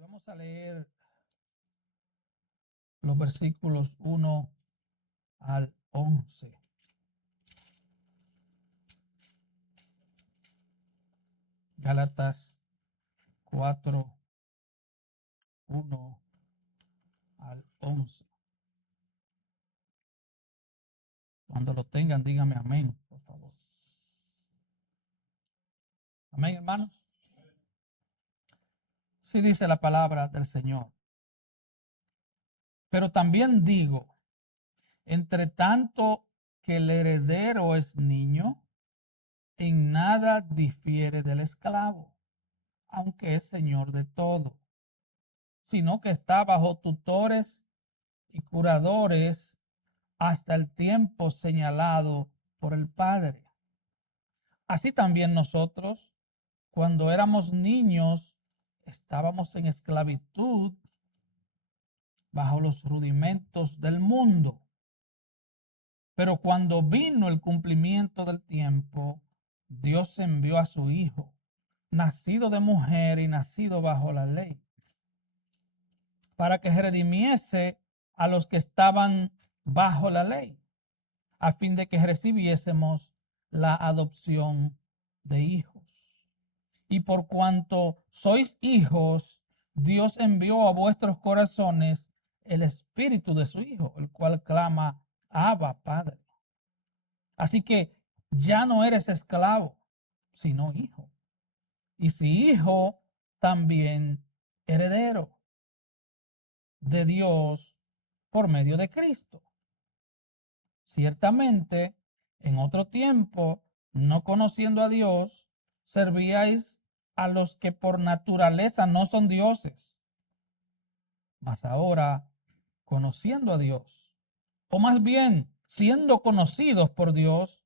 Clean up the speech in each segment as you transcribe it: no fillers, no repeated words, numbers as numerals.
Vamos a leer los versículos 1 al 11. Gálatas 4, 1 al 11. Cuando lo tengan, díganme amén, por favor. Amén, hermanos. Sí dice la palabra del Señor. Pero también digo, entre tanto que el heredero es niño, en nada difiere del esclavo, aunque es señor de todo, sino que está bajo tutores y curadores hasta el tiempo señalado por el Padre. Así también nosotros, cuando éramos niños, estábamos en esclavitud bajo los rudimentos del mundo. Pero cuando vino el cumplimiento del tiempo, Dios envió a su Hijo, nacido de mujer y nacido bajo la ley, para que redimiese a los que estaban bajo la ley, a fin de que recibiésemos la adopción de hijos. Y por cuanto sois hijos, Dios envió a vuestros corazones el espíritu de su Hijo, el cual clama, Abba, Padre. Así que ya no eres esclavo, sino hijo. Y si hijo, también heredero de Dios por medio de Cristo. Ciertamente, en otro tiempo, no conociendo a Dios, servíais a los que por naturaleza no son dioses. Mas ahora, conociendo a Dios, o más bien siendo conocidos por Dios,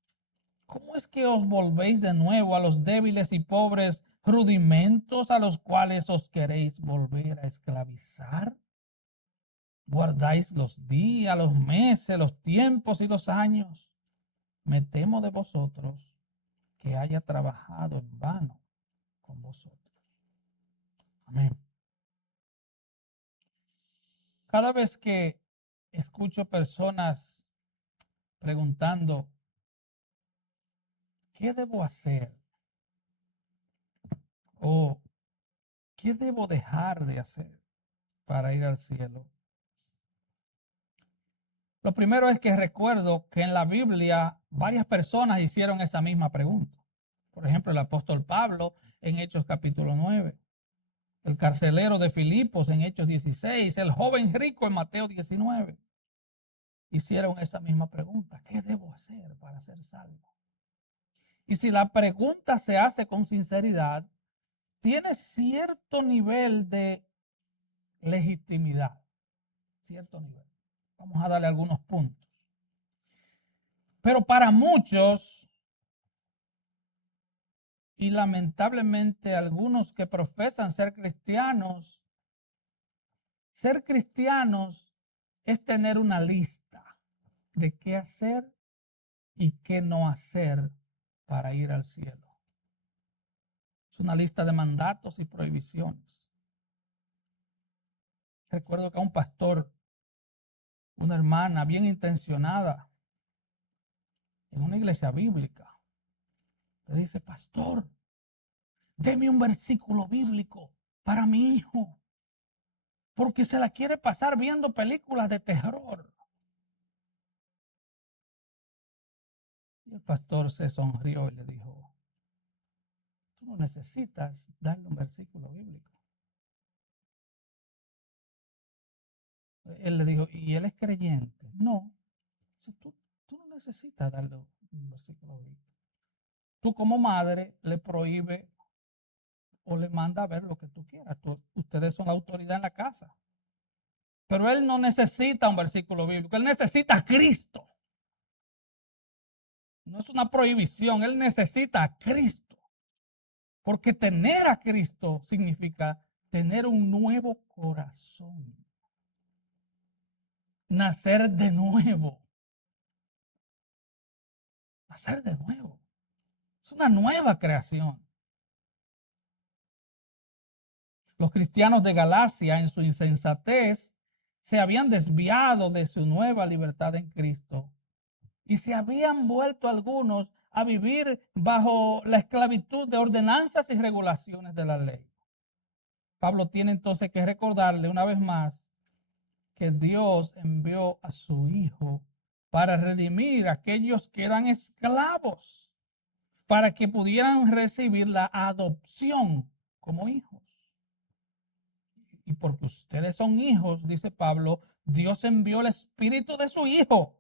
¿cómo es que os volvéis de nuevo a los débiles y pobres rudimentos a los cuales os queréis volver a esclavizar? Guardáis los días, los meses, los tiempos y los años. Me temo de vosotros que haya trabajado en vano con vosotros. Amén. Cada vez que escucho personas preguntando, ¿qué debo hacer? ¿O qué debo dejar de hacer para ir al cielo? Lo primero es que recuerdo que en la Biblia varias personas hicieron esa misma pregunta. Por ejemplo, el apóstol Pablo en Hechos capítulo 9, el carcelero de Filipos en Hechos 16, el joven rico en Mateo 19. Hicieron esa misma pregunta. ¿Qué debo hacer para ser salvo? Y si la pregunta se hace con sinceridad, tiene cierto nivel de legitimidad. Cierto nivel. Vamos a darle algunos puntos. Pero para muchos, y lamentablemente algunos que profesan ser cristianos es tener una lista de qué hacer y qué no hacer para ir al cielo. Es una lista de mandatos y prohibiciones. Recuerdo que a un pastor, una hermana bien intencionada en una iglesia bíblica, le dice, pastor, deme un versículo bíblico para mi hijo, porque se la quiere pasar viendo películas de terror. Y el pastor se sonrió y le dijo, tú no necesitas darle un versículo bíblico. Él le dijo, ¿y él es creyente? No, tú no necesitas darle un versículo bíblico. Tú como madre le prohíbe o le manda a ver lo que tú quieras. Ustedes son la autoridad en la casa. Pero él no necesita un versículo bíblico, él necesita a Cristo. No es una prohibición, él necesita a Cristo. Porque tener a Cristo significa tener un nuevo corazón. Nacer de nuevo. Nacer de nuevo. Es una nueva creación. Los cristianos de Galacia, en su insensatez, se habían desviado de su nueva libertad en Cristo y se habían vuelto algunos a vivir bajo la esclavitud de ordenanzas y regulaciones de la ley. Pablo tiene entonces que recordarle una vez más que Dios envió a su Hijo para redimir a aquellos que eran esclavos, para que pudieran recibir la adopción como hijos. Y porque ustedes son hijos, dice Pablo, Dios envió el Espíritu de su Hijo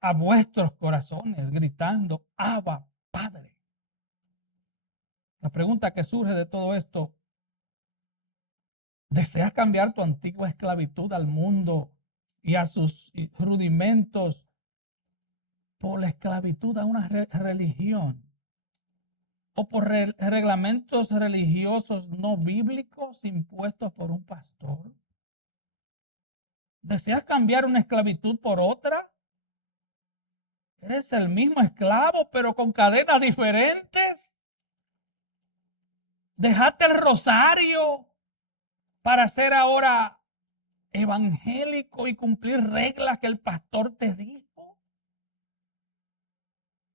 a vuestros corazones, gritando, Abba, Padre. La pregunta que surge de todo esto, ¿deseas cambiar tu antigua esclavitud al mundo y a sus rudimentos por la esclavitud a una religión? ¿O por reglamentos religiosos no bíblicos impuestos por un pastor? ¿Deseas cambiar una esclavitud por otra? ¿Eres el mismo esclavo pero con cadenas diferentes? ¿Dejaste el rosario para ser ahora evangélico y cumplir reglas que el pastor te dijo?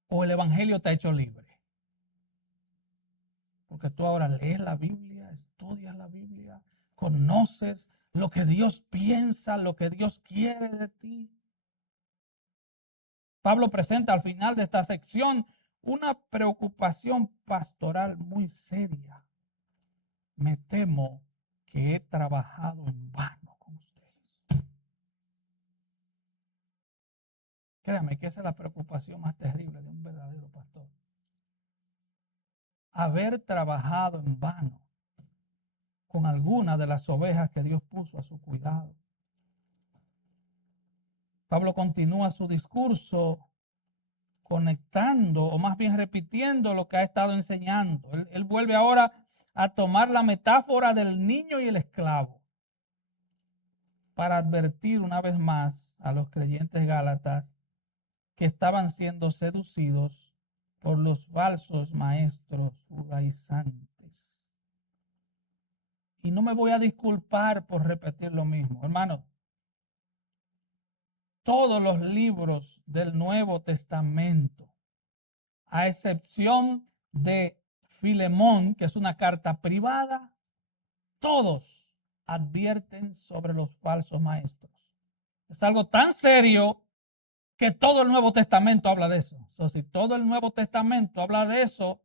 ¿O el evangelio te ha hecho libre? Porque tú ahora lees la Biblia, estudias la Biblia, conoces lo que Dios piensa, lo que Dios quiere de ti. Pablo presenta al final de esta sección una preocupación pastoral muy seria. Me temo que he trabajado en vano con ustedes. Créame que esa es la preocupación más terrible de un verdadero pastor. Haber trabajado en vano con alguna de las ovejas que Dios puso a su cuidado. Pablo continúa su discurso conectando, o más bien repitiendo lo que ha estado enseñando. Él vuelve ahora a tomar la metáfora del niño y el esclavo para advertir una vez más a los creyentes gálatas que estaban siendo seducidos por los falsos maestros judaizantes. Y no me voy a disculpar por repetir lo mismo, hermanos. Todos los libros del Nuevo Testamento, a excepción de Filemón, que es una carta privada, todos advierten sobre los falsos maestros. Es algo tan serio que todo el Nuevo Testamento habla de eso. Si todo el Nuevo Testamento habla de eso,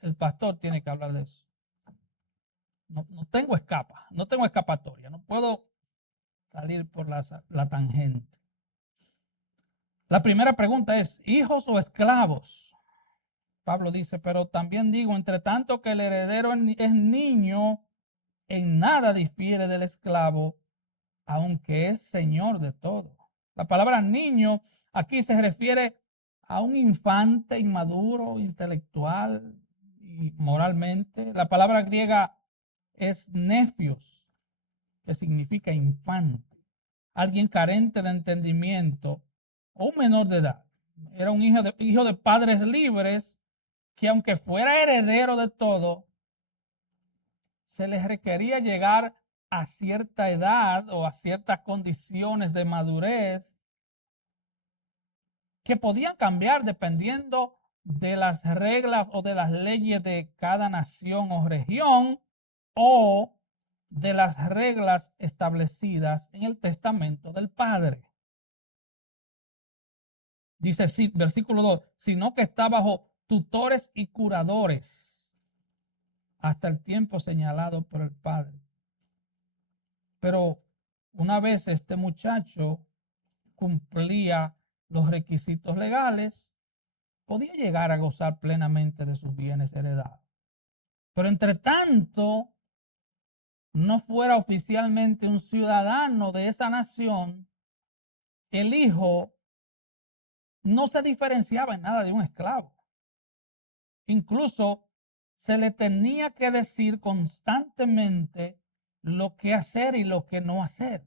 el pastor tiene que hablar de eso. No tengo escapatoria, no puedo salir por la tangente. La primera pregunta es, ¿hijos o esclavos? Pablo dice, pero también digo, entre tanto que el heredero es niño, en nada difiere del esclavo, aunque es señor de todo. La palabra niño aquí se refiere a un infante inmaduro, intelectual y moralmente. La palabra griega es nefios, que significa infante, alguien carente de entendimiento o un menor de edad. Era un hijo de padres libres que aunque fuera heredero de todo, se les requería llegar a cierta edad o a ciertas condiciones de madurez que podían cambiar dependiendo de las reglas o de las leyes de cada nación o región o de las reglas establecidas en el testamento del Padre. Dice versículo 2, sino que está bajo tutores y curadores hasta el tiempo señalado por el Padre. Pero una vez este muchacho cumplía los requisitos legales, podía llegar a gozar plenamente de sus bienes heredados. Pero entre tanto, no fuera oficialmente un ciudadano de esa nación, el hijo no se diferenciaba en nada de un esclavo. Incluso se le tenía que decir constantemente lo que hacer y lo que no hacer.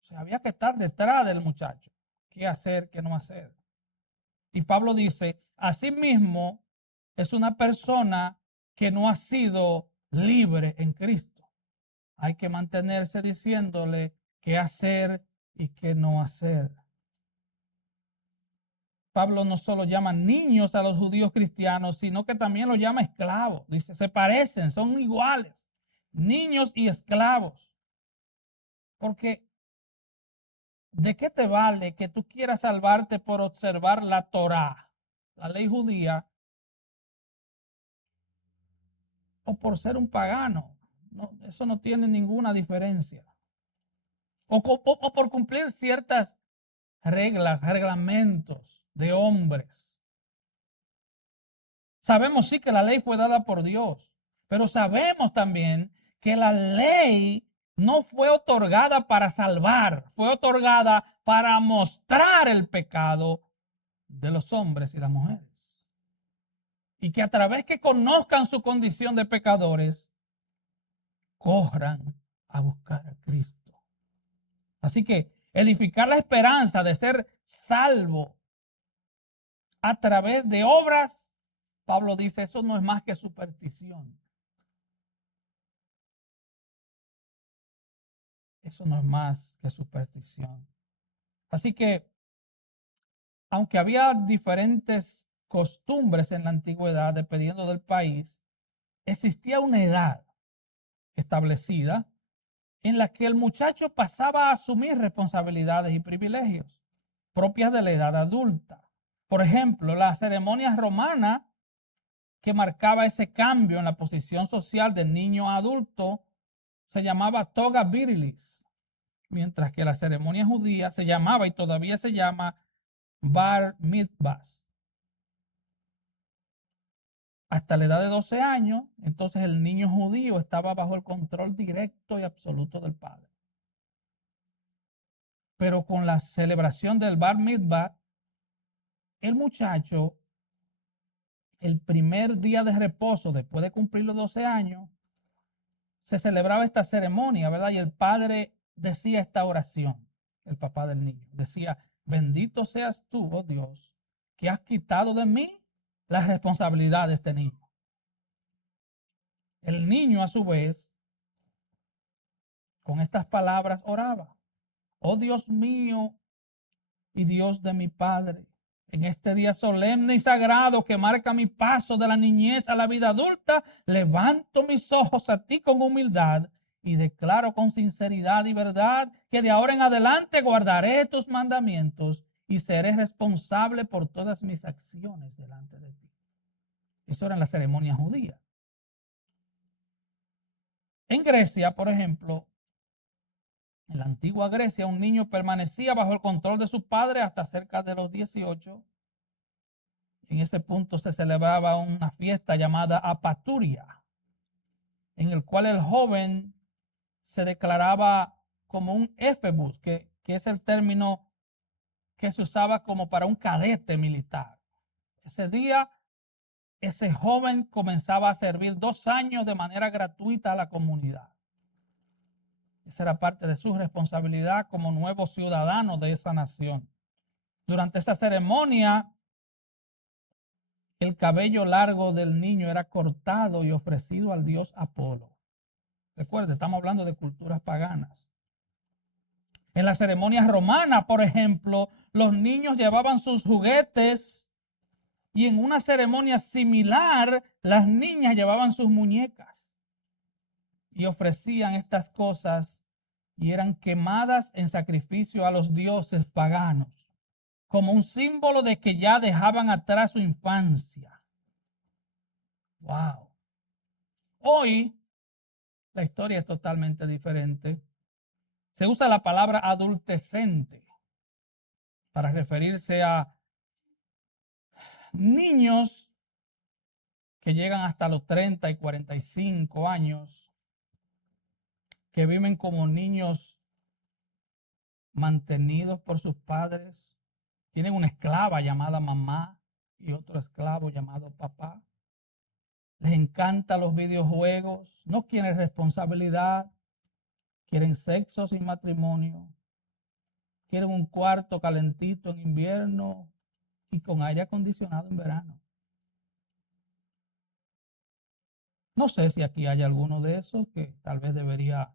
O sea, había que estar detrás del muchacho. ¿Qué hacer, qué no hacer? Y Pablo dice, asimismo, es una persona que no ha sido libre en Cristo. Hay que mantenerse diciéndole qué hacer y qué no hacer. Pablo no solo llama niños a los judíos cristianos, sino que también los llama esclavos. Dice, se parecen, son iguales. Niños y esclavos. Porque ¿de qué te vale que tú quieras salvarte por observar la Torá, la ley judía, o por ser un pagano? No, eso no tiene ninguna diferencia. O por cumplir ciertas reglas, reglamentos de hombres. Sabemos sí que la ley fue dada por Dios, pero sabemos también que la ley no fue otorgada para salvar, fue otorgada para mostrar el pecado de los hombres y las mujeres. Y que a través que conozcan su condición de pecadores, corran a buscar a Cristo. Así que edificar la esperanza de ser salvo a través de obras, Pablo dice, eso no es más que superstición. Eso no es más que superstición. Así que, aunque había diferentes costumbres en la antigüedad, dependiendo del país, existía una edad establecida en la que el muchacho pasaba a asumir responsabilidades y privilegios propias de la edad adulta. Por ejemplo, la ceremonia romana que marcaba ese cambio en la posición social del niño a adulto se llamaba toga virilis, mientras que la ceremonia judía se llamaba y todavía se llama bar mitzvah. Hasta la edad de 12 años, entonces el niño judío estaba bajo el control directo y absoluto del padre. Pero con la celebración del bar mitzvah, el muchacho, el primer día de reposo después de cumplir los 12 años, se celebraba esta ceremonia, ¿verdad? Y el padre decía esta oración, el papá del niño. Decía, bendito seas tú, oh Dios, que has quitado de mí la responsabilidad de este niño. El niño, a su vez, con estas palabras oraba, oh Dios mío y Dios de mi Padre, en este día solemne y sagrado que marca mi paso de la niñez a la vida adulta, levanto mis ojos a ti con humildad y declaro con sinceridad y verdad que de ahora en adelante guardaré tus mandamientos y seré responsable por todas mis acciones delante de ti. Eso era en la ceremonia judía. En Grecia, por ejemplo, en la antigua Grecia, un niño permanecía bajo el control de su padre hasta cerca de los 18. En ese punto se celebraba una fiesta llamada apaturia, en el cual el joven se declaraba como un éfebus, que es el término que se usaba como para un cadete militar. Ese día, ese joven comenzaba a servir 2 años de manera gratuita a la comunidad. Esa era parte de su responsabilidad como nuevo ciudadano de esa nación. Durante esa ceremonia, el cabello largo del niño era cortado y ofrecido al dios Apolo. Recuerde, estamos hablando de culturas paganas. En las ceremonias romanas, por ejemplo, los niños llevaban sus juguetes y en una ceremonia similar, las niñas llevaban sus muñecas y ofrecían estas cosas y eran quemadas en sacrificio a los dioses paganos, como un símbolo de que ya dejaban atrás su infancia. Wow. Hoy la historia es totalmente diferente. Se usa la palabra adultecente para referirse a niños que llegan hasta los 30 y 45 años, que viven como niños mantenidos por sus padres. Tienen una esclava llamada mamá y otro esclavo llamado papá. Les encantan los videojuegos, no quieren responsabilidad, quieren sexo sin matrimonio, quieren un cuarto calentito en invierno y con aire acondicionado en verano. No sé si aquí hay alguno de esos que tal vez debería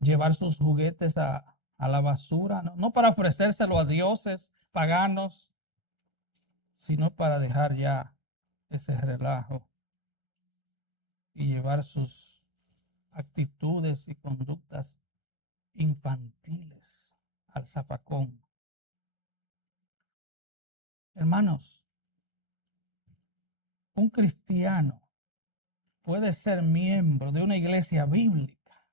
llevar sus juguetes a la basura, ¿no? No para ofrecérselo a dioses paganos, sino para dejar ya ese relajo y llevar sus actitudes y conductas infantiles al zafacón. Hermanos, un cristiano puede ser miembro de una iglesia bíblica,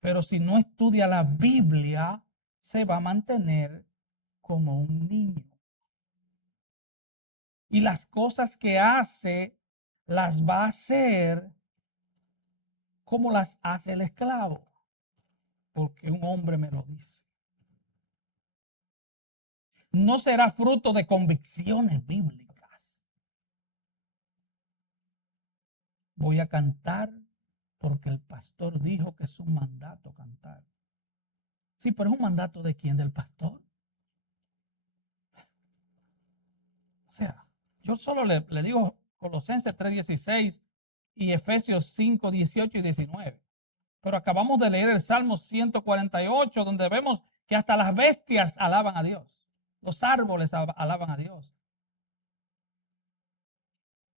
pero si no estudia la Biblia, se va a mantener como un niño. Y las cosas que hace, las va a hacer como las hace el esclavo, porque un hombre me lo dice. No será fruto de convicciones bíblicas. Voy a cantar porque el pastor dijo que es un mandato cantar. Sí, pero es un mandato ¿de quién? Del pastor. O sea, yo solo le digo Colosenses 3:16 y Efesios 5:18 y 19. Pero acabamos de leer el Salmo 148, donde vemos que hasta las bestias alaban a Dios. Los árboles alaban a Dios.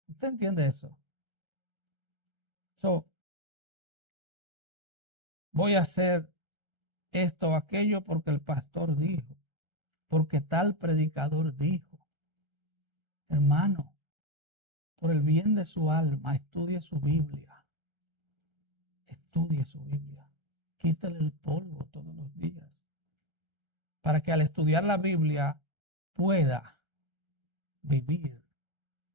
¿Usted entiende eso? So, voy a hacer esto o aquello porque el pastor dijo, porque tal predicador dijo. Hermano, por el bien de su alma, estudie su Biblia. Estudie su Biblia. Quítale el polvo todos los días. Para que al estudiar la Biblia pueda vivir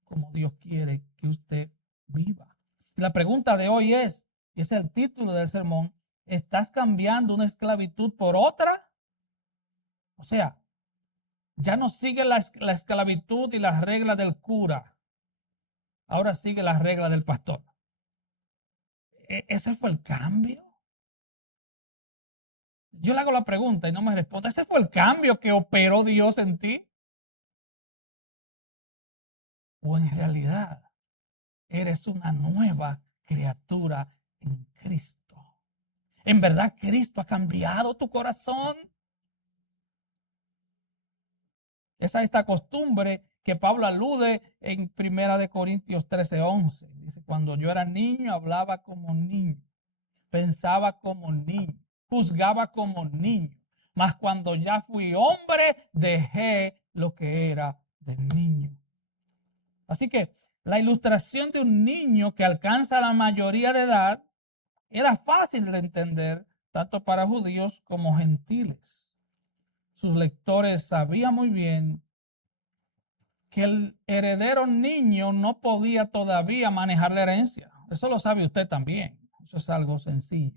como Dios quiere que usted viva. La pregunta de hoy es el título del sermón, ¿estás cambiando una esclavitud por otra? O sea, ya no sigue la esclavitud y las reglas del cura, ahora sigue las reglas del pastor. ¿Ese fue el cambio? Yo le hago la pregunta y no me responde. ¿Ese fue el cambio que operó Dios en ti? ¿O en realidad eres una nueva criatura en Cristo? ¿En verdad Cristo ha cambiado tu corazón? Esa es esta costumbre que Pablo alude en 1 Corintios 13:11. Dice, cuando yo era niño hablaba como niño, pensaba como niño, juzgaba como niño. Mas cuando ya fui hombre, dejé lo que era de niño. Así que la ilustración de un niño que alcanza la mayoría de edad era fácil de entender tanto para judíos como gentiles. Sus lectores sabían muy bien que el heredero niño no podía todavía manejar la herencia. Eso lo sabe usted también. Eso es algo sencillo.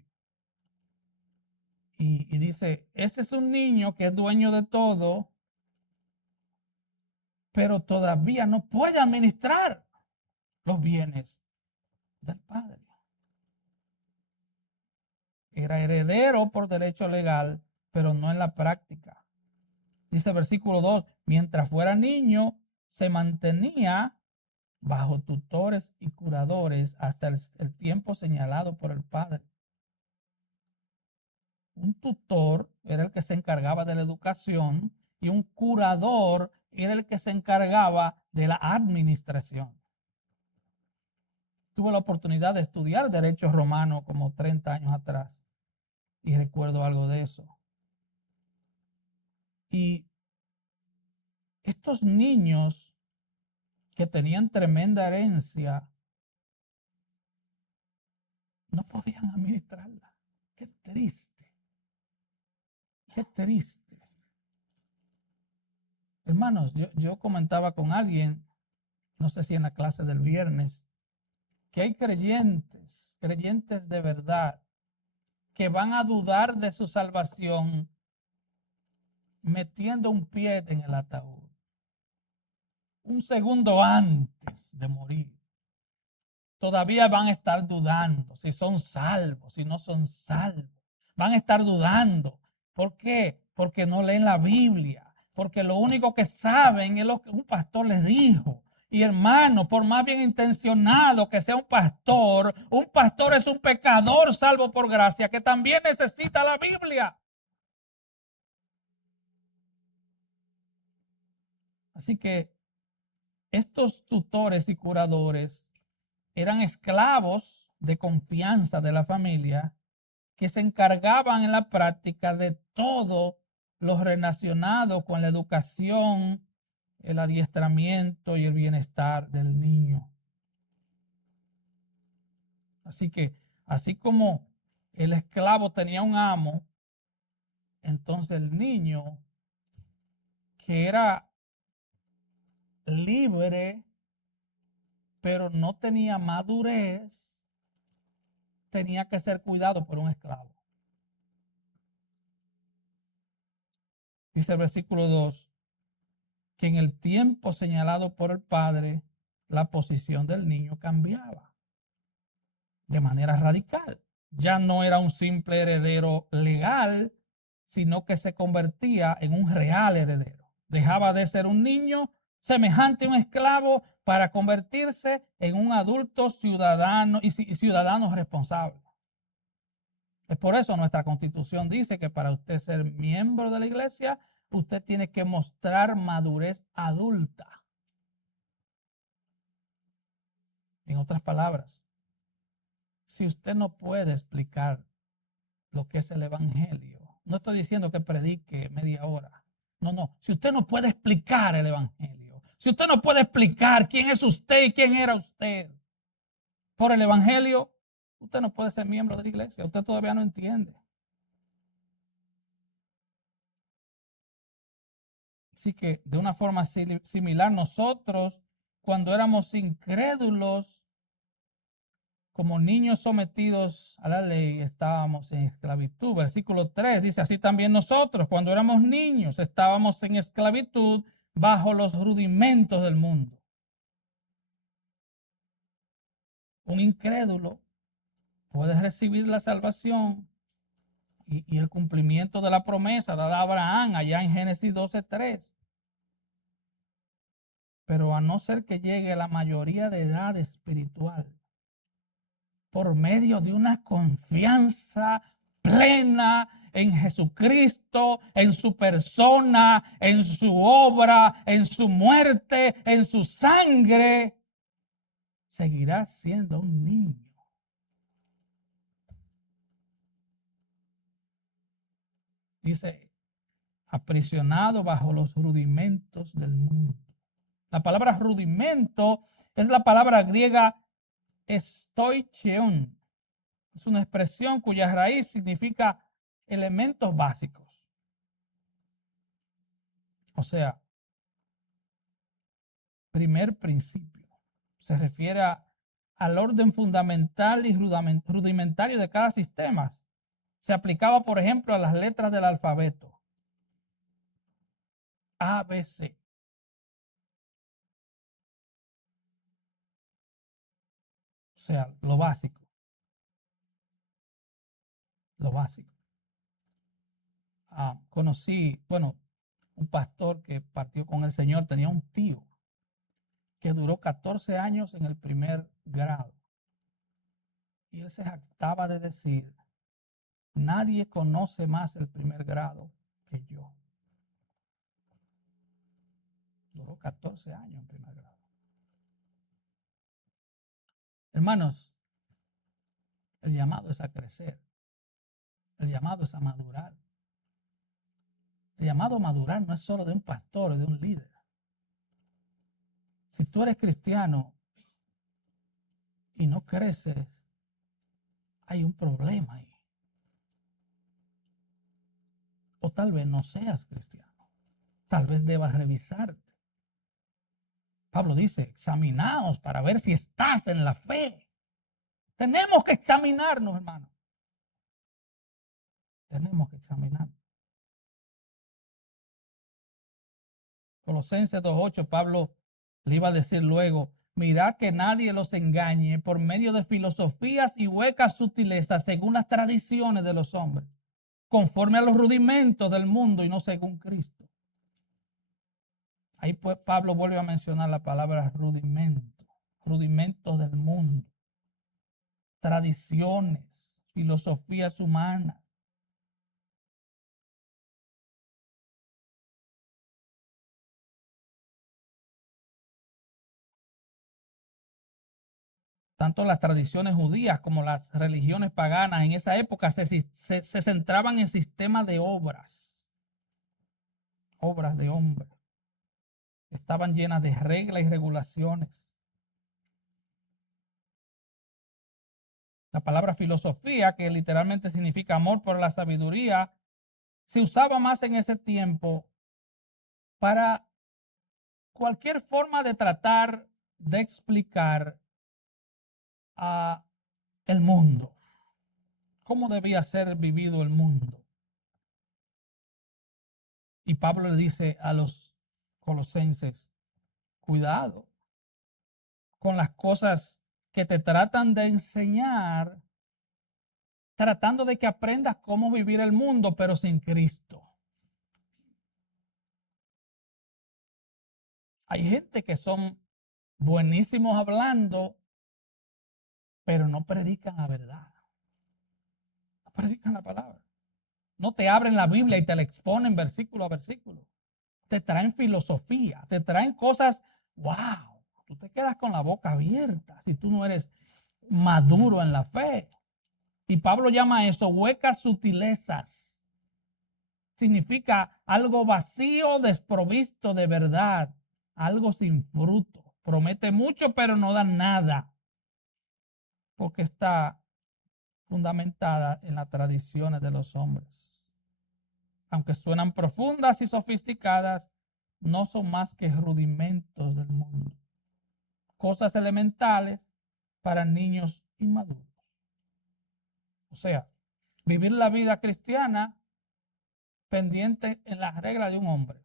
Y dice, ese es un niño que es dueño de todo, pero todavía no puede administrar los bienes del padre. Era heredero por derecho legal, pero no en la práctica. Dice el versículo 2, mientras fuera niño, se mantenía bajo tutores y curadores hasta el tiempo señalado por el padre. Un tutor era el que se encargaba de la educación y un curador era el que se encargaba de la administración. Tuve la oportunidad de estudiar derecho romano como 30 años atrás y recuerdo algo de eso. Y estos niños que tenían tremenda herencia no podían administrarla. Qué triste. Qué triste. Hermanos, yo comentaba con alguien, no sé si en la clase del viernes, que hay creyentes de verdad, que van a dudar de su salvación metiendo un pie en el ataúd. Un segundo antes de morir. Todavía van a estar dudando si son salvos, si no son salvos. Van a estar dudando. ¿Por qué? Porque no leen la Biblia. Porque lo único que saben es lo que un pastor les dijo. Y hermano, por más bien intencionado que sea un pastor es un pecador salvo por gracia que también necesita la Biblia. Así que estos tutores y curadores eran esclavos de confianza de la familia que se encargaban en la práctica de todo lo relacionado con la educación, el adiestramiento y el bienestar del niño. Así que, así como el esclavo tenía un amo, entonces el niño que era libre, pero no tenía madurez, tenía que ser cuidado por un esclavo. Dice el versículo 2, que en el tiempo señalado por el padre, la posición del niño cambiaba de manera radical. Ya no era un simple heredero legal, sino que se convertía en un real heredero. Dejaba de ser un niño semejante a un esclavo para convertirse en un adulto ciudadano y ciudadano responsable. Es por eso nuestra Constitución dice que para usted ser miembro de la iglesia, usted tiene que mostrar madurez adulta. En otras palabras, si usted no puede explicar lo que es el evangelio, no estoy diciendo que predique media hora. No. Si usted no puede explicar el evangelio, si usted no puede explicar quién es usted y quién era usted por el evangelio, usted no puede ser miembro de la iglesia. Usted todavía no entiende. Así que de una forma similar, nosotros, cuando éramos incrédulos, como niños sometidos a la ley, estábamos en esclavitud. Versículo 3 dice, así también nosotros, cuando éramos niños, estábamos en esclavitud bajo los rudimentos del mundo. Un incrédulo puede recibir la salvación y el cumplimiento de la promesa dada a Abraham allá en Génesis 12:3. Pero a no ser que llegue la mayoría de edad espiritual, por medio de una confianza plena en Jesucristo, en su persona, en su obra, en su muerte, en su sangre, seguirá siendo un niño. Dice, aprisionado bajo los rudimentos del mundo. La palabra rudimento es la palabra griega stoicheon. Es una expresión cuya raíz significa elementos básicos. O sea, primer principio. Se refiere al orden fundamental y rudimentario de cada sistema. Se aplicaba, por ejemplo, a las letras del alfabeto. A, B, C. O sea, lo básico. Lo básico. Conocí, un pastor que partió con el Señor, tenía un tío que duró 14 años en el primer grado. Y él se jactaba de decir, nadie conoce más el primer grado que yo. Duró 14 años en primer grado. Hermanos, el llamado es a crecer. El llamado es a madurar. El llamado a madurar no es solo de un pastor o de un líder. Si tú eres cristiano y no creces, hay un problema ahí. O tal vez no seas cristiano. Tal vez debas revisarte. Pablo dice, examinaos para ver si estás en la fe. Tenemos que examinarnos, hermano. Tenemos que examinarnos. Colosenses 2:8, Pablo le iba a decir luego, mirad que nadie los engañe por medio de filosofías y huecas sutilezas según las tradiciones de los hombres, conforme a los rudimentos del mundo y no según Cristo. Ahí pues Pablo vuelve a mencionar la palabra rudimento, rudimentos del mundo, tradiciones, filosofías humanas. Tanto las tradiciones judías como las religiones paganas en esa época se centraban en sistemas de obras de hombre. Estaban llenas de reglas y regulaciones. La palabra filosofía, que literalmente significa amor por la sabiduría, se usaba más en ese tiempo para cualquier forma de tratar de explicar a el mundo, cómo debía ser vivido el mundo. Y Pablo le dice a los colosenses, cuidado con las cosas que te tratan de enseñar, tratando de que aprendas cómo vivir el mundo, pero sin Cristo. Hay gente que son buenísimos hablando, pero no predican la verdad. No predican la palabra. No te abren la Biblia y te la exponen versículo a versículo. Te traen filosofía, te traen cosas, wow, tú te quedas con la boca abierta si tú no eres maduro en la fe. Y Pablo llama eso huecas sutilezas. Significa algo vacío, desprovisto de verdad, algo sin fruto. Promete mucho, pero no da nada, porque está fundamentada en las tradiciones de los hombres. Aunque suenan profundas y sofisticadas, no son más que rudimentos del mundo. Cosas elementales para niños inmaduros. O sea, vivir la vida cristiana pendiente en las reglas de un hombre.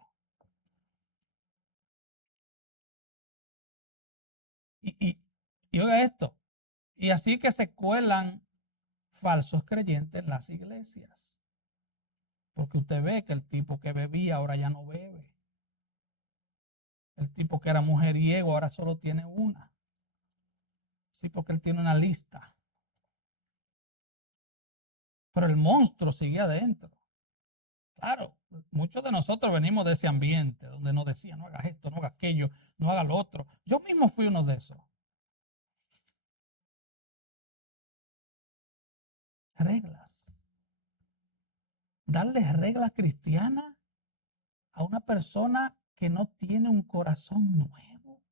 Y oiga esto, y así que se cuelan falsos creyentes en las iglesias. Porque usted ve que el tipo que bebía ahora ya no bebe. El tipo que era mujeriego ahora solo tiene una. Sí, porque él tiene una lista. Pero el monstruo sigue adentro. Claro, muchos de nosotros venimos de ese ambiente donde nos decían, no hagas esto, no hagas aquello, no hagas lo otro. Yo mismo fui uno de esos. Reglas. Darle reglas cristianas a una persona que no tiene un corazón nuevo.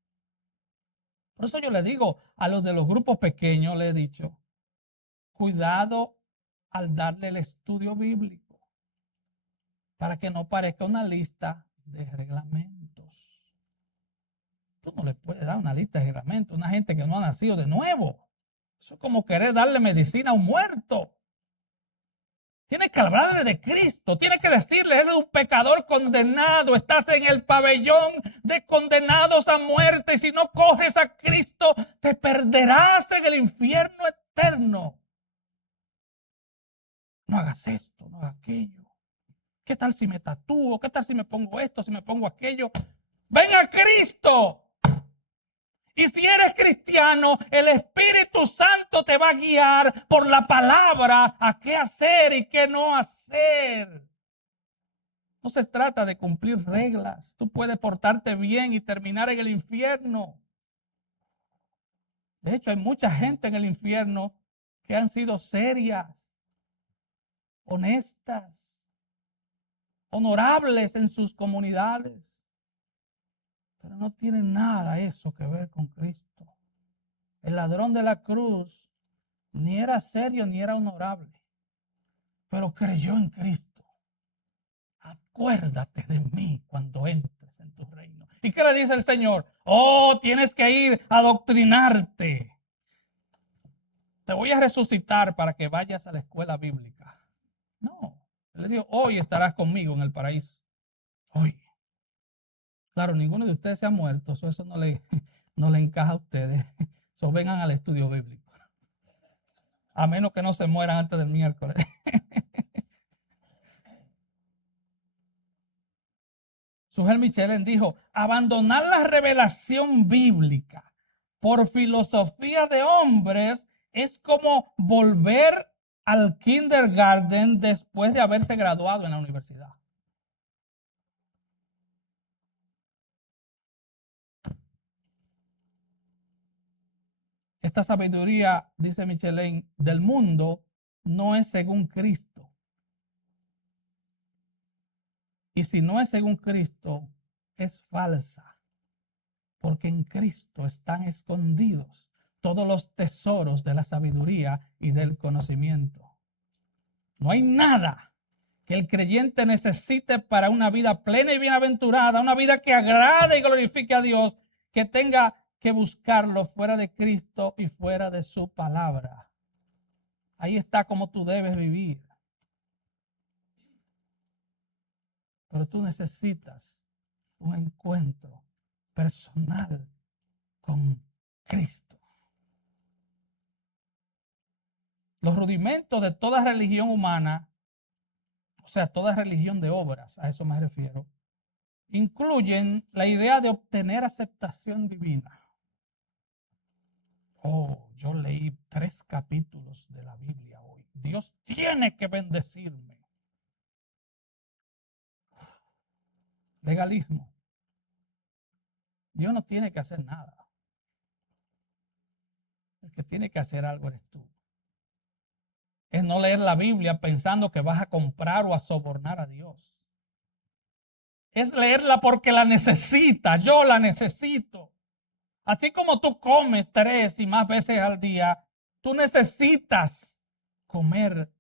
Por eso yo le digo a los de los grupos pequeños, le he dicho, cuidado al darle el estudio bíblico para que no parezca una lista de reglamentos. Tú no le puedes dar una lista de reglamentos a una gente que no ha nacido de nuevo. Eso es como querer darle medicina a un muerto. Tienes que hablarle de Cristo, tienes que decirle, eres un pecador condenado, estás en el pabellón de condenados a muerte y si no coges a Cristo te perderás en el infierno eterno. No hagas esto, no hagas aquello. ¿Qué tal si me tatúo? ¿Qué tal si me pongo esto, si me pongo aquello? ¡Ven a Cristo! Y si eres cristiano, el Espíritu Santo te va a guiar por la palabra a qué hacer y qué no hacer. No se trata de cumplir reglas. Tú puedes portarte bien y terminar en el infierno. De hecho, hay mucha gente en el infierno que han sido serias, honestas, honorables en sus comunidades, pero no tienen nada eso que ver con Cristo. El ladrón de la cruz ni era serio ni era honorable, pero creyó en Cristo. Acuérdate de mí cuando entres en tu reino. ¿Y qué le dice el Señor? Oh, tienes que ir a adoctrinarte. Te voy a resucitar para que vayas a la escuela bíblica. No, él le dijo, hoy estarás conmigo en el paraíso. Hoy. Claro, ninguno de ustedes se ha muerto, eso no le encaja a ustedes. So, vengan al estudio bíblico. A menos que no se mueran antes del miércoles. Sujel Michelin dijo, abandonar la revelación bíblica por filosofía de hombres es como volver al kindergarten después de haberse graduado en la universidad. Esta sabiduría, dice Michelin, del mundo no es según Cristo. Y si no es según Cristo, es falsa. Porque en Cristo están escondidos todos los tesoros de la sabiduría y del conocimiento. No hay nada que el creyente necesite para una vida plena y bienaventurada, una vida que agrade y glorifique a Dios, que tenga que buscarlo fuera de Cristo y fuera de su palabra. Ahí está como tú debes vivir. Pero tú necesitas un encuentro personal con Cristo. Los rudimentos de toda religión humana, o sea, toda religión de obras, a eso me refiero, incluyen la idea de obtener aceptación divina. Oh, yo leí 3 capítulos de la Biblia hoy. Dios tiene que bendecirme. Legalismo. Dios no tiene que hacer nada. El que tiene que hacer algo eres tú. Es no leer la Biblia pensando que vas a comprar o a sobornar a Dios. Es leerla porque la necesitas. Yo la necesito. Así como tú comes 3 y más veces al día, tú necesitas comer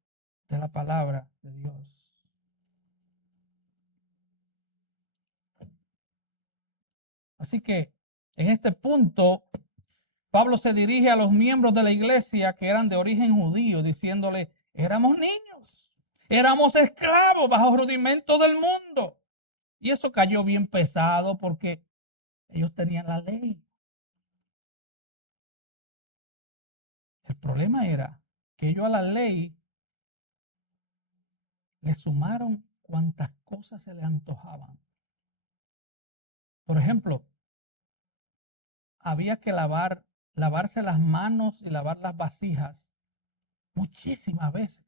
de la palabra de Dios. Así que en este punto, Pablo se dirige a los miembros de la iglesia que eran de origen judío, diciéndole, éramos niños, éramos esclavos bajo rudimento del mundo. Y eso cayó bien pesado porque ellos tenían la ley. El problema era que ellos a la ley le sumaron cuantas cosas se le antojaban. Por ejemplo, había que lavarse las manos y lavar las vasijas muchísimas veces.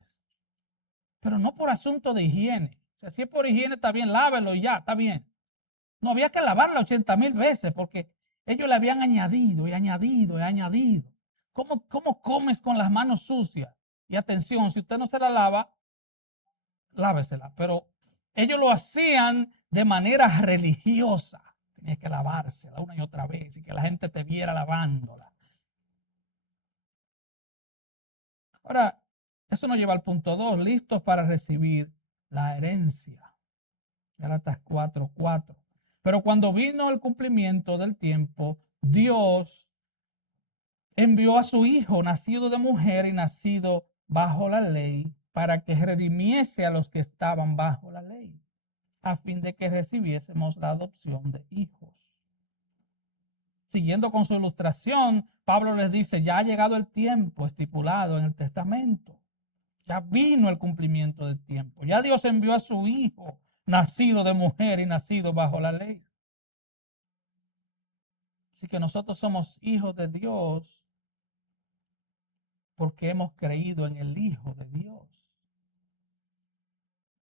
Pero no por asunto de higiene. O sea, si es por higiene, está bien, lávelo y ya, está bien. No había que lavarla 80,000 veces porque ellos le habían añadido y añadido y añadido. ¿Cómo comes con las manos sucias? Y atención, si usted no se la lava, lávesela. Pero ellos lo hacían de manera religiosa. Tenías que lavársela una y otra vez y que la gente te viera lavándola. Ahora, eso nos lleva al punto 2, listos para recibir la herencia. Gálatas 4:4. Pero cuando vino el cumplimiento del tiempo, Dios envió a su Hijo, nacido de mujer y nacido bajo la ley, para que redimiese a los que estaban bajo la ley, a fin de que recibiésemos la adopción de hijos. Siguiendo con su ilustración, Pablo les dice, ya ha llegado el tiempo estipulado en el testamento. Ya vino el cumplimiento del tiempo. Ya Dios envió a su Hijo, nacido de mujer y nacido bajo la ley. Así que nosotros somos hijos de Dios porque hemos creído en el Hijo de Dios.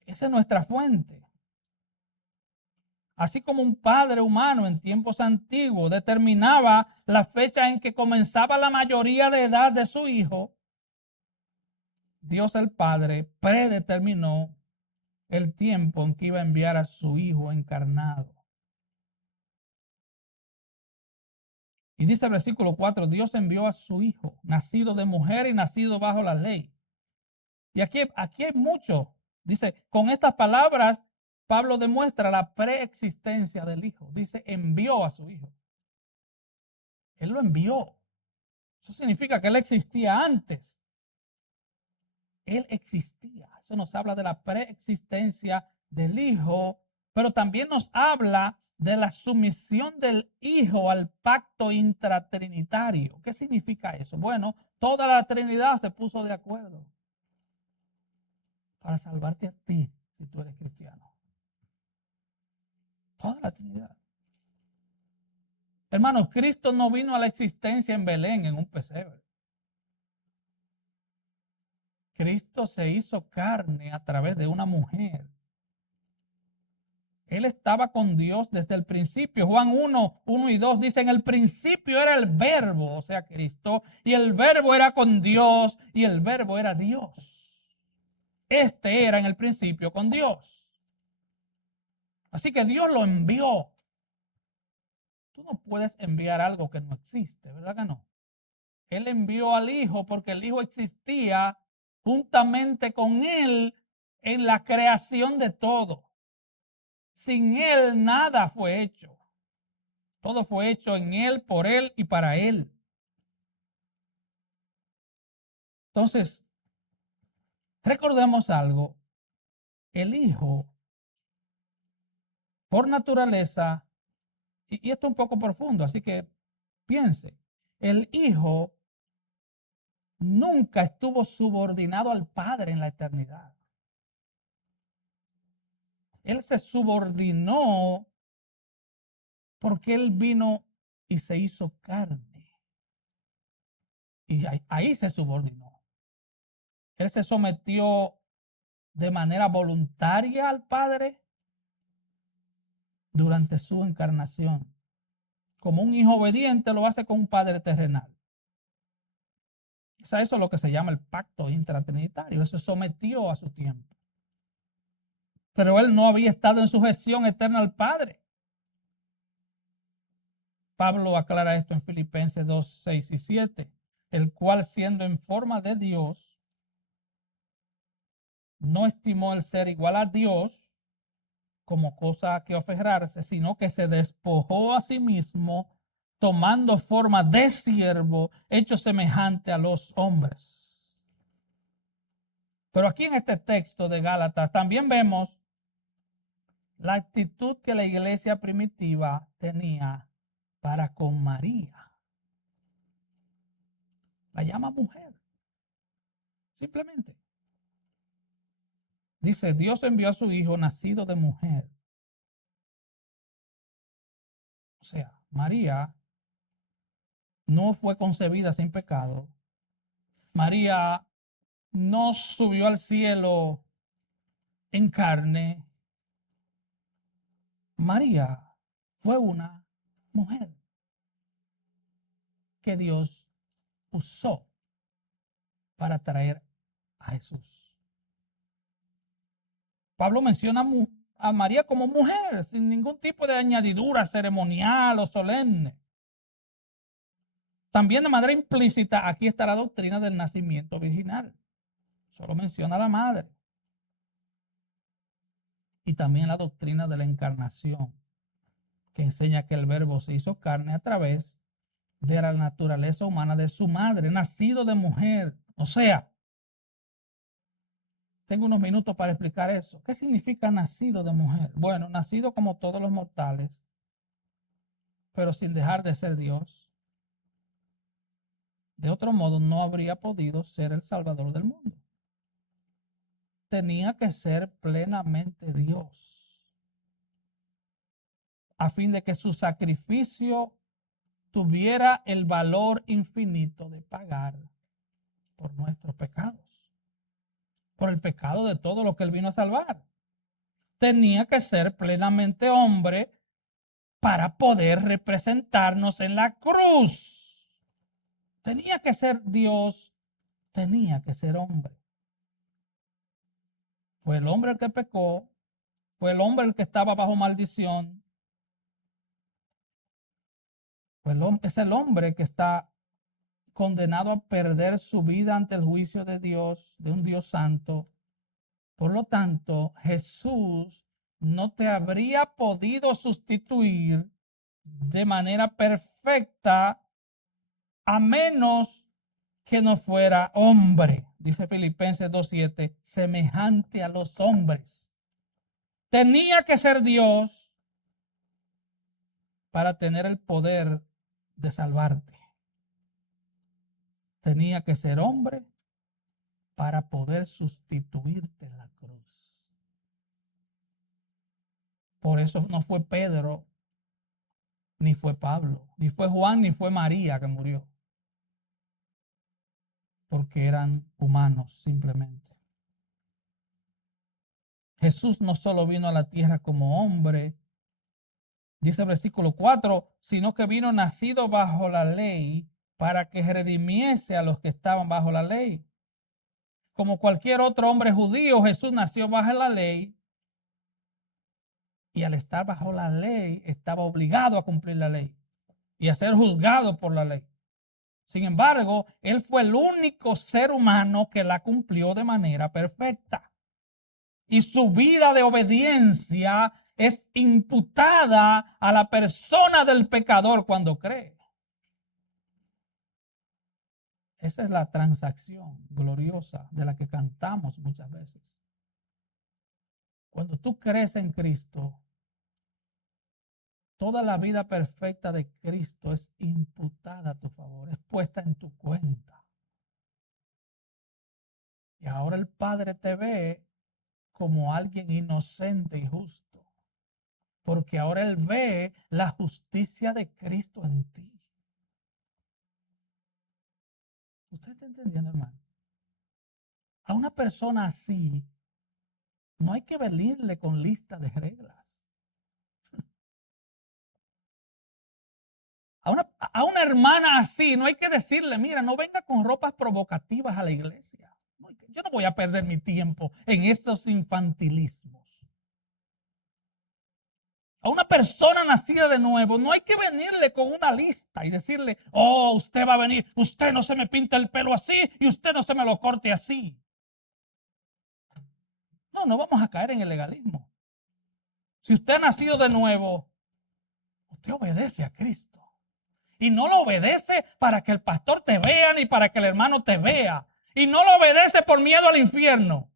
Esa es nuestra fuente. Así como un padre humano en tiempos antiguos determinaba la fecha en que comenzaba la mayoría de edad de su hijo, Dios el Padre predeterminó el tiempo en que iba a enviar a su Hijo encarnado. Y dice el versículo 4, Dios envió a su Hijo, nacido de mujer y nacido bajo la ley. Y aquí hay mucho. Dice, con estas palabras, Pablo demuestra la preexistencia del Hijo. Dice, envió a su Hijo. Él lo envió. Eso significa que Él existía antes. Él existía. Eso nos habla de la preexistencia del Hijo, pero también nos habla de la sumisión del Hijo al pacto intratrinitario. ¿Qué significa eso? Bueno, toda la Trinidad se puso de acuerdo para salvarte a ti si tú eres cristiano. Toda la Trinidad. Hermanos, Cristo no vino a la existencia en Belén, en un pesebre. Cristo se hizo carne a través de una mujer. Él estaba con Dios desde el principio. Juan 1 y 2 dice, en el principio era el verbo, o sea, Cristo, y el verbo era con Dios, y el verbo era Dios. Este era en el principio con Dios. Así que Dios lo envió. Tú no puedes enviar algo que no existe, ¿verdad que no? Él envió al Hijo porque el Hijo existía juntamente con Él en la creación de todo. Sin Él nada fue hecho. Todo fue hecho en Él, por Él y para Él. Entonces, recordemos algo. El Hijo, por naturaleza, y esto es un poco profundo, así que piense, el Hijo nunca estuvo subordinado al Padre en la eternidad. Él se subordinó porque Él vino y se hizo carne. Y ahí se subordinó. Él se sometió de manera voluntaria al Padre durante su encarnación. Como un hijo obediente lo hace con un padre terrenal. O sea, eso es lo que se llama el pacto intratrinitario. Eso sometió a su tiempo. Pero él no había estado en sujeción eterna al Padre. Pablo aclara esto en Filipenses 2, 6 y 7. El cual, siendo en forma de Dios, no estimó el ser igual a Dios como cosa que aferrarse, sino que se despojó a sí mismo, tomando forma de siervo, hecho semejante a los hombres. Pero aquí en este texto de Gálatas también vemos la actitud que la iglesia primitiva tenía para con María. La llama mujer. Simplemente. Dice, Dios envió a su hijo nacido de mujer. O sea, María no fue concebida sin pecado. María no subió al cielo en carne. María fue una mujer que Dios usó para traer a Jesús. Pablo menciona a María como mujer, sin ningún tipo de añadidura ceremonial o solemne. También de manera implícita, aquí está la doctrina del nacimiento virginal. Solo menciona a la madre. Y también la doctrina de la encarnación, que enseña que el verbo se hizo carne a través de la naturaleza humana de su madre, nacido de mujer. O sea, tengo unos minutos para explicar eso. ¿Qué significa nacido de mujer? Bueno, nacido como todos los mortales, pero sin dejar de ser Dios. De otro modo, no habría podido ser el Salvador del mundo. Tenía que ser plenamente Dios, a fin de que su sacrificio tuviera el valor infinito de pagar por nuestros pecados, por el pecado de todo lo que Él vino a salvar. Tenía que ser plenamente hombre para poder representarnos en la cruz. Tenía que ser Dios, tenía que ser hombre. Fue el hombre el que pecó, fue el hombre el que estaba bajo maldición, es el hombre que está condenado a perder su vida ante el juicio de Dios, de un Dios santo. Por lo tanto, Jesús no te habría podido sustituir de manera perfecta a menos que no fuera hombre. Dice Filipenses 2:7, semejante a los hombres. Tenía que ser Dios para tener el poder de salvarte. Tenía que ser hombre para poder sustituirte en la cruz. Por eso no fue Pedro, ni fue Pablo, ni fue Juan, ni fue María que murió. Porque eran humanos simplemente. Jesús no solo vino a la tierra como hombre, dice el versículo 4, sino que vino nacido bajo la ley para que redimiese a los que estaban bajo la ley. Como cualquier otro hombre judío, Jesús nació bajo la ley y al estar bajo la ley estaba obligado a cumplir la ley y a ser juzgado por la ley. Sin embargo, él fue el único ser humano que la cumplió de manera perfecta. Y su vida de obediencia es imputada a la persona del pecador cuando cree. Esa es la transacción gloriosa de la que cantamos muchas veces. Cuando tú crees en Cristo, toda la vida perfecta de Cristo es imputada a tu favor, es puesta en tu cuenta. Y ahora el Padre te ve como alguien inocente y justo, porque ahora Él ve la justicia de Cristo en ti. ¿Usted está entendiendo, hermano? A una persona así no hay que venirle con lista de reglas. A una hermana así no hay que decirle, mira, no venga con ropas provocativas a la iglesia. Yo no voy a perder mi tiempo en estos infantilismos. A una persona nacida de nuevo no hay que venirle con una lista y decirle, oh, usted va a venir, usted no se me pinta el pelo así y usted no se me lo corte así. No vamos a caer en el legalismo. Si usted ha nacido de nuevo, usted obedece a Cristo. Y no lo obedece para que el pastor te vea ni para que el hermano te vea. Y no lo obedece por miedo al infierno.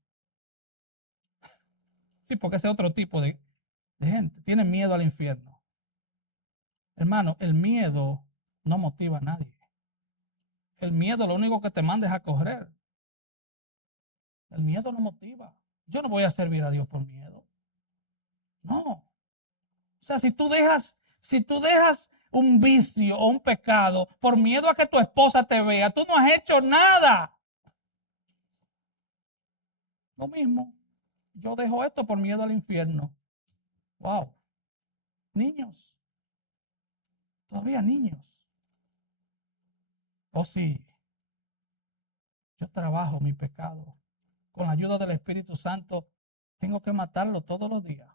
Sí, porque ese otro tipo de gente tiene miedo al infierno. Hermano, el miedo no motiva a nadie. El miedo lo único que te manda es a correr. El miedo no motiva. Yo no voy a servir a Dios por miedo. No. O sea, si tú dejas un vicio o un pecado por miedo a que tu esposa te vea, tú no has hecho nada. Lo mismo. Yo dejo esto por miedo al infierno. Wow. Niños. Todavía niños. Oh sí. Yo trabajo mi pecado. Con la ayuda del Espíritu Santo, tengo que matarlo todos los días.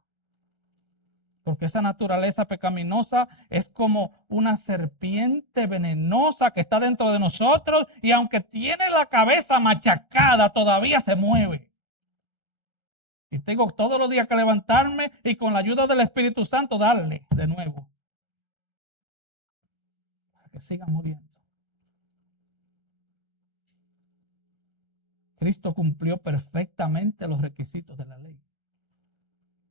Porque esa naturaleza pecaminosa es como una serpiente venenosa que está dentro de nosotros y aunque tiene la cabeza machacada, todavía se mueve. Y tengo todos los días que levantarme y con la ayuda del Espíritu Santo darle de nuevo. Para que siga muriendo. Cristo cumplió perfectamente los requisitos de la ley.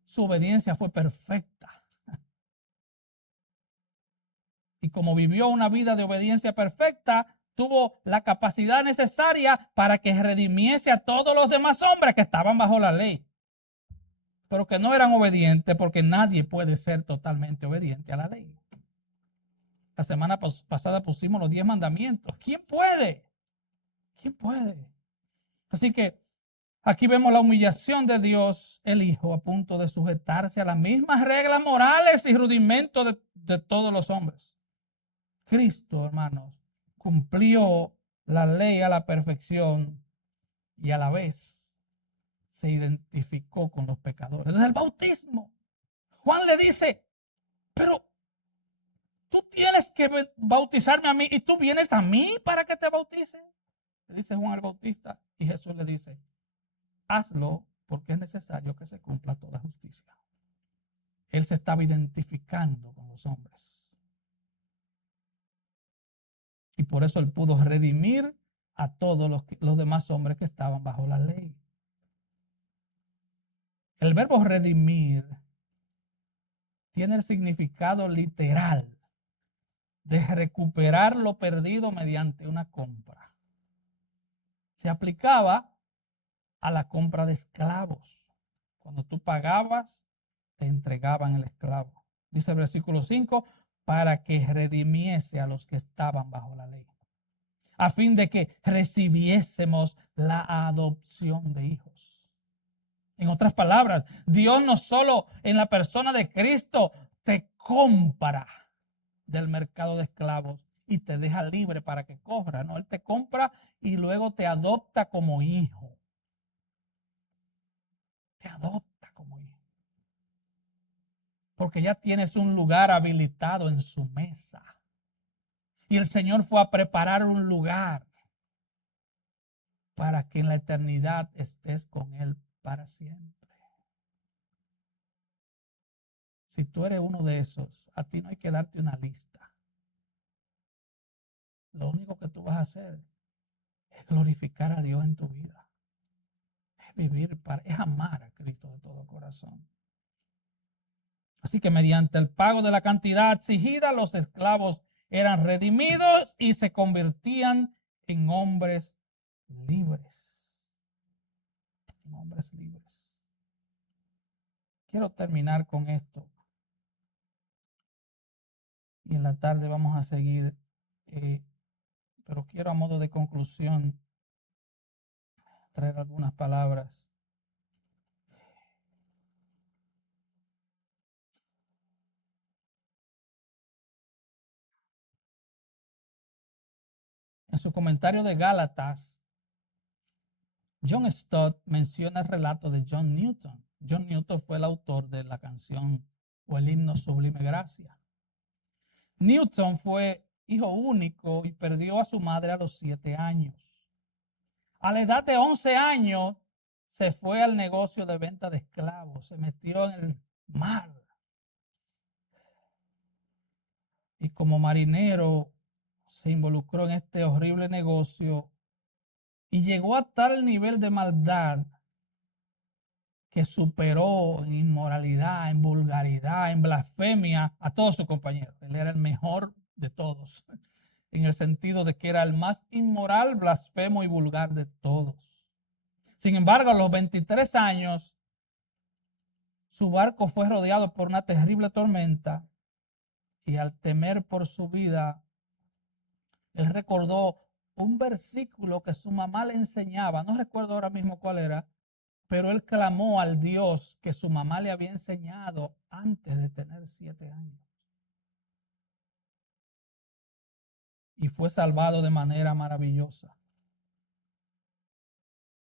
Su obediencia fue perfecta. Y como vivió una vida de obediencia perfecta, tuvo la capacidad necesaria para que redimiese a todos los demás hombres que estaban bajo la ley, pero que no eran obedientes, porque nadie puede ser totalmente obediente a la ley. La semana pasada pusimos los 10 mandamientos. ¿Quién puede? ¿Quién puede? Así que aquí vemos la humillación de Dios, el Hijo, a punto de sujetarse a las mismas reglas morales y rudimentos de todos los hombres. Cristo, hermanos, cumplió la ley a la perfección y a la vez se identificó con los pecadores. Desde el bautismo, Juan le dice, pero tú tienes que bautizarme a mí y tú vienes a mí para que te bautice. Le dice Juan el Bautista y Jesús le dice, hazlo porque es necesario que se cumpla toda justicia. Él se estaba identificando con los hombres. Y por eso él pudo redimir a todos los demás hombres que estaban bajo la ley. El verbo redimir tiene el significado literal de recuperar lo perdido mediante una compra. Se aplicaba a la compra de esclavos. Cuando tú pagabas te entregaban el esclavo. Dice el versículo 5, para que redimiese a los que estaban bajo la ley, a fin de que recibiésemos la adopción de hijos. En otras palabras, Dios no solo en la persona de Cristo te compra del mercado de esclavos y te deja libre para que corra, no, Él te compra y luego te adopta como hijo. Te adopta como hijo. Porque ya tienes un lugar habilitado en su mesa. Y el Señor fue a preparar un lugar para que en la eternidad estés con Él para siempre. Si tú eres uno de esos, a ti no hay que darte una lista. Lo único que tú vas a hacer es glorificar a Dios en tu vida. Es vivir es amar a Cristo de todo corazón. Así que mediante el pago de la cantidad exigida, los esclavos eran redimidos y se convertían en hombres libres. En hombres libres. Quiero terminar con esto. Y en la tarde vamos a seguir. Pero quiero a modo de conclusión traer algunas palabras. En su comentario de Gálatas, John Stott menciona el relato de John Newton. John Newton fue el autor de la canción o el himno Sublime Gracia. Newton fue hijo único y perdió a su madre a los 7 años. A la edad de 11 años se fue al negocio de venta de esclavos, se metió en el mar. Y como marinero se involucró en este horrible negocio y llegó a tal nivel de maldad que superó en inmoralidad, en vulgaridad, en blasfemia a todos sus compañeros. Él era el mejor de todos, en el sentido de que era el más inmoral, blasfemo y vulgar de todos. Sin embargo, a los 23 años, su barco fue rodeado por una terrible tormenta y al temer por su vida, él recordó un versículo que su mamá le enseñaba, no recuerdo ahora mismo cuál era, pero él clamó al Dios que su mamá le había enseñado antes de tener 7 años. Y fue salvado de manera maravillosa.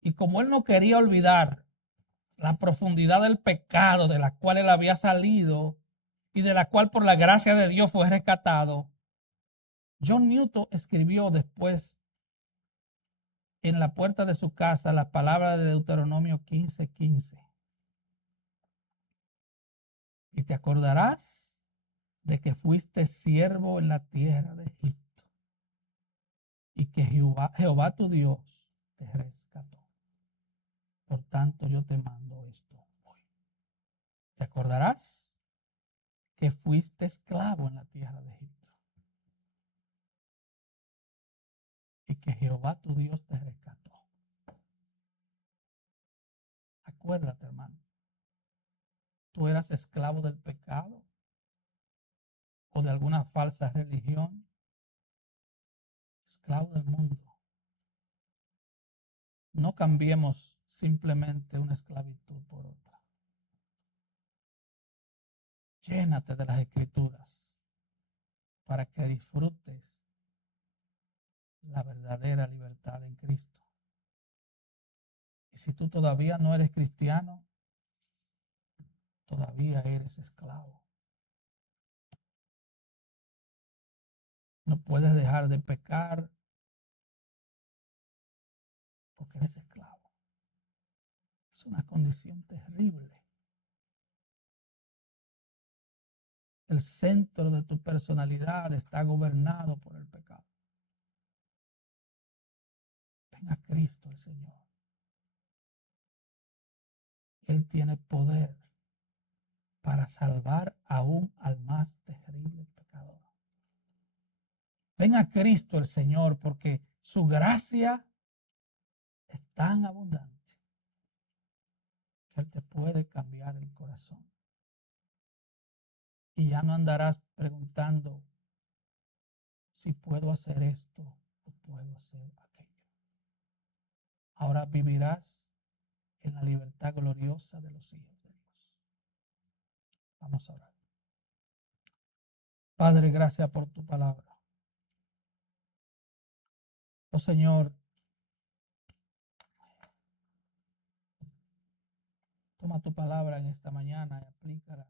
Y como él no quería olvidar la profundidad del pecado de la cual él había salido y de la cual por la gracia de Dios fue rescatado, John Newton escribió después en la puerta de su casa la palabra de Deuteronomio 15:15. Y te acordarás de que fuiste siervo en la tierra de Egipto y que Jehová tu Dios te rescató. Por tanto, yo te mando esto hoy. Te acordarás que fuiste esclavo en la tierra de Egipto y que Jehová tu Dios te rescató. Acuérdate, hermano, tú eras esclavo del pecado o de alguna falsa religión, esclavo del mundo. No cambiemos simplemente una esclavitud por otra. Llénate de las Escrituras para que disfrutes la verdadera libertad en Cristo. Y si tú todavía no eres cristiano, todavía eres esclavo. No puedes dejar de pecar porque eres esclavo. Es una condición terrible. El centro de tu personalidad está gobernado por el pecado. Ven a Cristo el Señor. Él tiene poder para salvar aún al más terrible pecador. Ven a Cristo el Señor porque su gracia es tan abundante que Él te puede cambiar el corazón. Y ya no andarás preguntando si puedo hacer esto o puedo hacer aquello. Ahora vivirás en la libertad gloriosa de los hijos de Dios. Vamos a orar. Padre, gracias por tu palabra. Oh Señor, toma tu palabra en esta mañana y aplícala